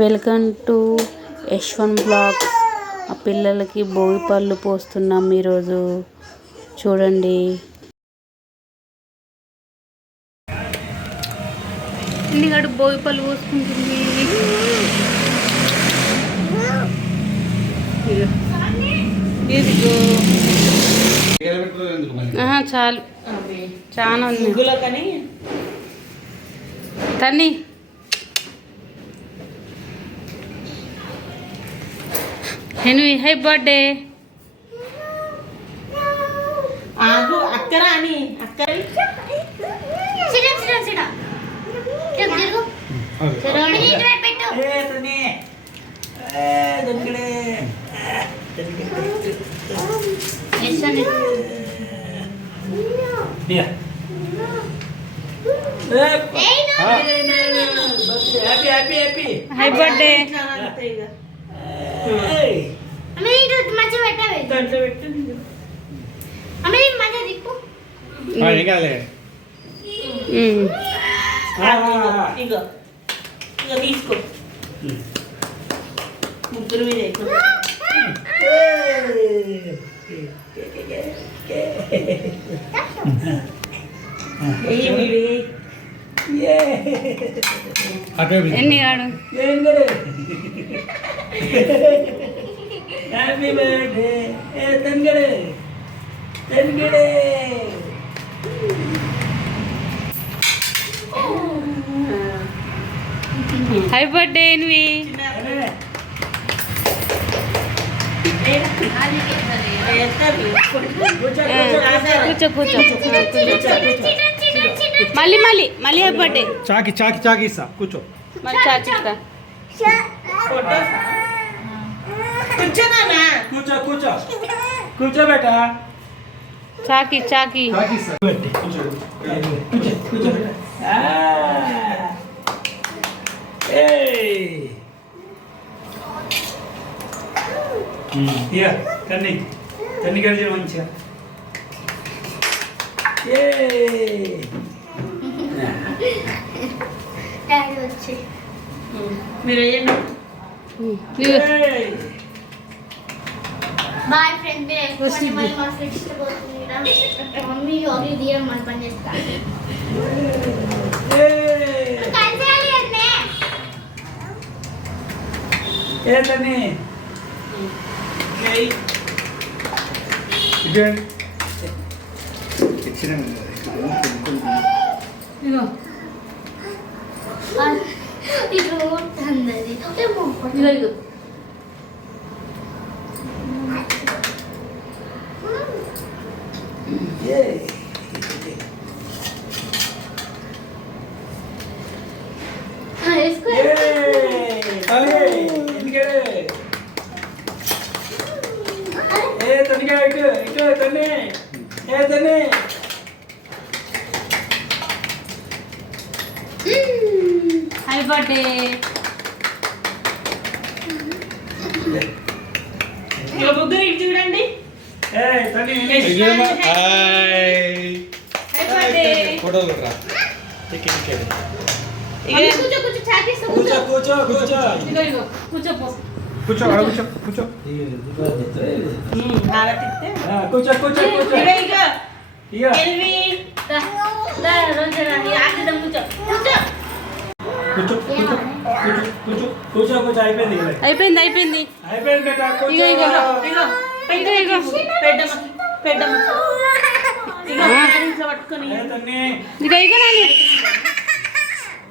Welcome to Yashwan blogs. ఆ పిల్లలకి భోగి పళ్ళు పోస్తున్నాం ఈరోజు. చూడండి. ఇంటికాడ భోగి పళ్ళు పోసుకుంటుంది. చాలు, చాలా ఉంది. తన్ని హెన్వి హై బర్త్డే. అక్కరా అని అక్కర హై బర్త్డే. తీసుకో ముగ్గురు మీద ఎన్ని కాడు. హ్యాపీ బర్త్డే తంగడే తంగడే. హై బర్త్డే ఎన్వి. కూర్చో కూర్చో. మళ్ళీ మళ్ళీ మళ్ళీ హై బర్త్డే. చాకి చాకి చాకి ఇస్తా, కూర్చో. మళ్ళీ చాచిస్తా. కూర్చో కూర్చో కూర్చో బేటా. చాకి చాకి. కన్నీ కన్నీ గడిచిన మంచిగా. మీరు బాయ్ ఫ్రెండ్ మళ్ళీ మా ఫ్రెండ్స్ మమ్మీ ఆగి దియడం మన పని చేస్తా. ఇది అన్నది హై బర్త్డే. ముగ్గురు ఇటు చూడండి. కూర్చో కూర్చో కూర్చో కూర్చో కూర్చో కూర్చో కూర్చో కూర్చో కూర్చో కూర్చో. కూర్చో కూర్చో. అయిపోయింది అయిపోయింది అయిపోయింది అయిపోయింది బేటా. ఇగో ఇగో ఇగో ఇగో పెద్దమ్మ పట్టుకొని ఇగో ఇగో నాని.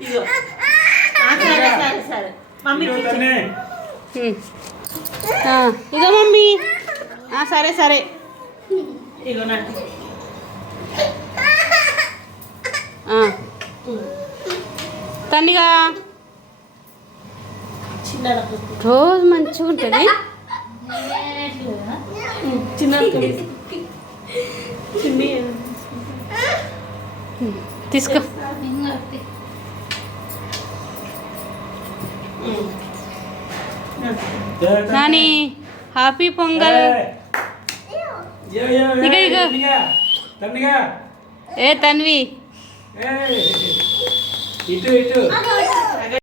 ఇగో సరే సరే సరే మమ్మీ ఇగో మమ్మీ. సరే సరే. ఇగో నాకు తన్నిగా రోజు మంచిగా ఉంటుంది. చిన్న తీసుకో. నాని హ్యాపీ పొంగల్. ఇగో ఇగో ఏ తన్వి ఇటు ఇటు